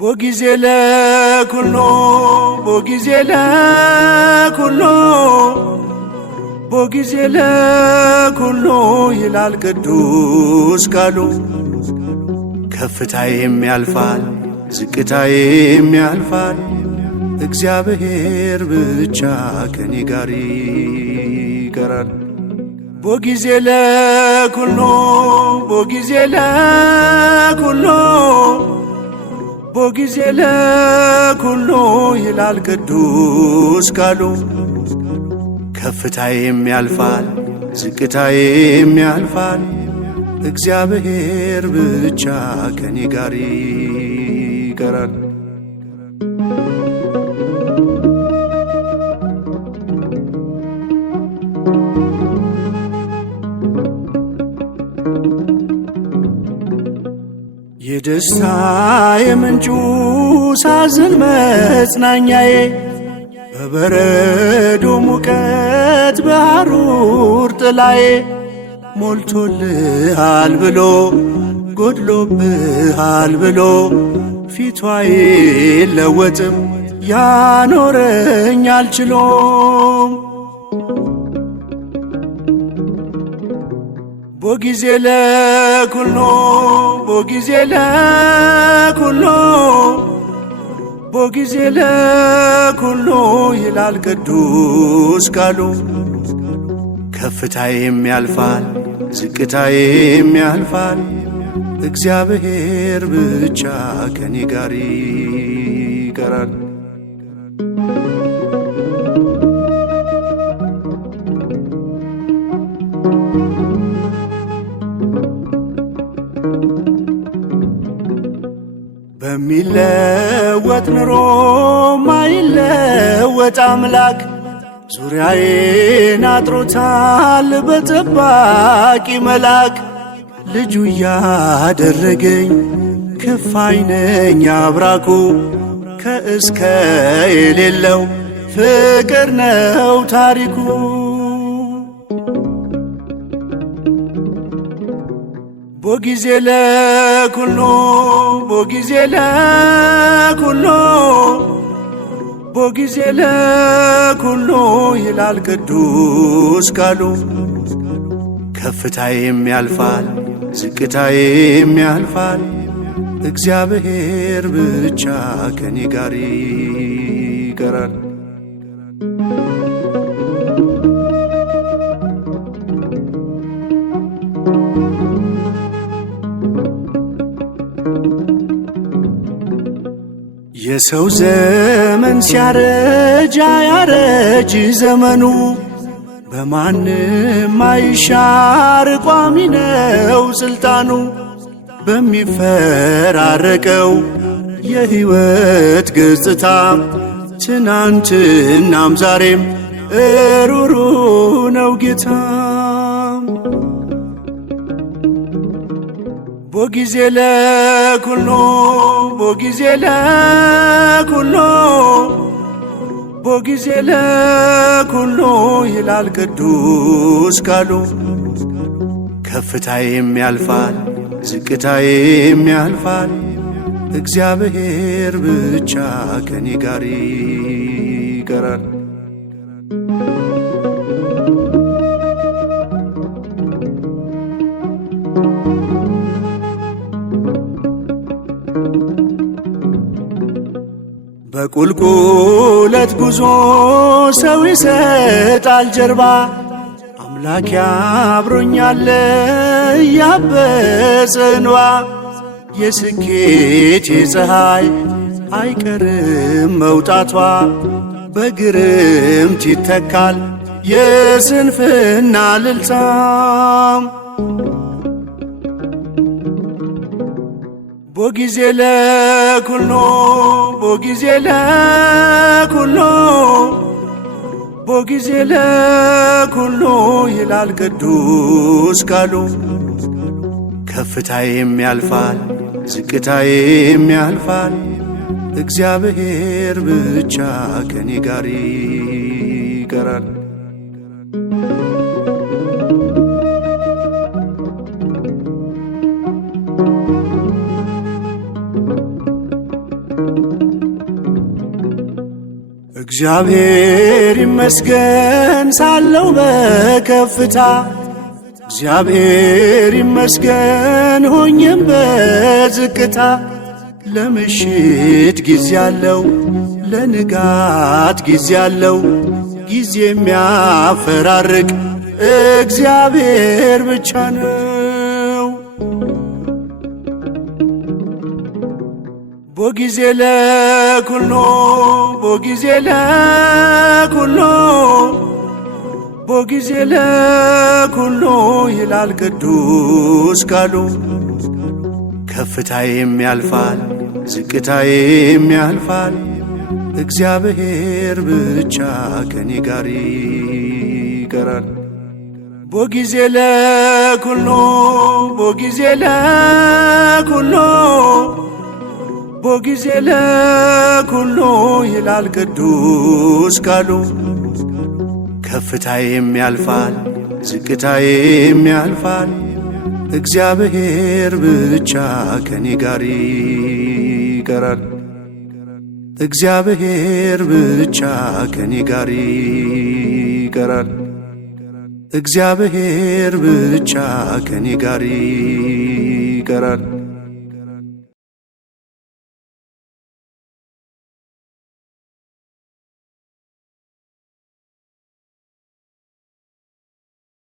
ቦጊዜ ለኩሎ ቦጊዜ ለኩሎ ቦጊዜ ለኩሎ ይላል ቅዱስ ቃሉ። ከፍታዬም ያልፋል ዝቅታዬም ያልፋል፣ እግዚአብሔር ብቻ ከኔ ጋር ይቀራል። ቦጊዜ ለኩሎ ቦጊዜ ለኩሎ ቦጊዜ ለኩሎ ይላል ቅዱስ ቃሉ። ከፍታዬም ያልፋል ዝቅታዬም ያልፋል፣ እግዚአብሔር ብቻ ከኔ ጋር ይቀራል። የደስታ የምንጩ ሳዝን መጽናኛዬ፣ በበረዶ ሙቀት በሐሩር ጥላዬ፣ ሞልቶልሃል ብሎ ጎድሎብሃል ብሎ ፊቷ አይለወጥም ያኖረኝ አልችሎም። ቦጊዜ ለኩሎ ቦጊዜ ለኩሎ ቦጊዜ ለኩሎ ይላል ቅዱስ ቃሉ። ከፍታዬም ያልፋል ዝቅታዬም ያልፋል፣ እግዚአብሔር ብቻ ከኔ ጋር ይቀራል። በሚለወጥ ኑሮ ማይለወጥ አምላክ ዙሪያዬን አጥሮታል በጠባቂ መልአክ። ልጁ ያደረገኝ ክፋይ ነኝ አብራኩ፣ ከእስከ የሌለው ፍቅር ነው ታሪኩ። ቦጊዜ ለኩሎ ቦጊዜ ለኩሎ ቦጊዜ ለኩሎ ይላል ቅዱስ ቃሉ። ከፍታዬም ያልፋል ዝቅታዬም ያልፋል፣ እግዚአብሔር ብቻ ከኔ ጋር ይቀራል። የሰው ዘመን ሲያረጅ አያረጅ ዘመኑ፣ በማንም አይሻር ቋሚ ነው ስልጣኑ። በሚፈራረቀው የሕይወት ገጽታ ትናንትናም ዛሬም እሩሩ ነው ጌታ። ቦጊዜ ለኩሎ ቦጊዜ ለኩሎ ቦጊዜ ለኩሎ ይላል ቅዱስ ቃሉ። ከፍታዬም ያልፋል ዝቅታዬም ያልፋል፣ እግዚአብሔር ብቻ ከኔ ጋር ይቀራል። በቁልቁለት ጉዞ ሰው ይሰጣል ጀርባ፣ አምላክ አብሮኛል ያበሰ እንባ። የስኬቴ ፀሐይ አይቀርም መውጣቷ፣ በግርምት ይተካል የስንፍና ልልታም። ቦጊዜ ለኩሎ ቦጊዜ ለኩሎ ቦጊዜ ለኩሉ ይላል ቅዱስ ቃሉ። ከፍታዬም ያልፋል ዝቅታዬም ያልፋል፣ እግዚአብሔር ብቻ ከኔ ጋር ይቀራል። እግዚአብሔር ይመስገን ሳለው በከፍታ፣ እግዚአብሔር ይመስገን ሆኜም በዝቅታ። ለምሽት ጊዜ አለው ለንጋት ጊዜ አለው፣ ጊዜ የሚያፈራርቅ እግዚአብሔር ብቻ ነው። ቦጊዜ ለኩሉ ቦጊዜ ለኩሉ ቦጊዜ ለኩሉ ይላል ቅዱስ ቃሉ። ከፍታዬም ያልፋል ዝቅታዬም ያልፋል፣ እግዚአብሔር ብቻ ከኔ ጋር ይቀራል። ቦጊዜ ለኩሉ ቦጊዜ ለኩሉ ቦጊዜ ለኩሉ ይላል ቅዱስ ቃሉ። ከፍታዬም ያልፋል ዝቅታዬም ያልፋል፣ እግዚአብሔር ብቻ ከኔ ጋር ይቀራል። እግዚአብሔር ብቻ ከኔ ጋር ይቀራል። እግዚአብሔር ብቻ ከኔ ጋር ይቀራል።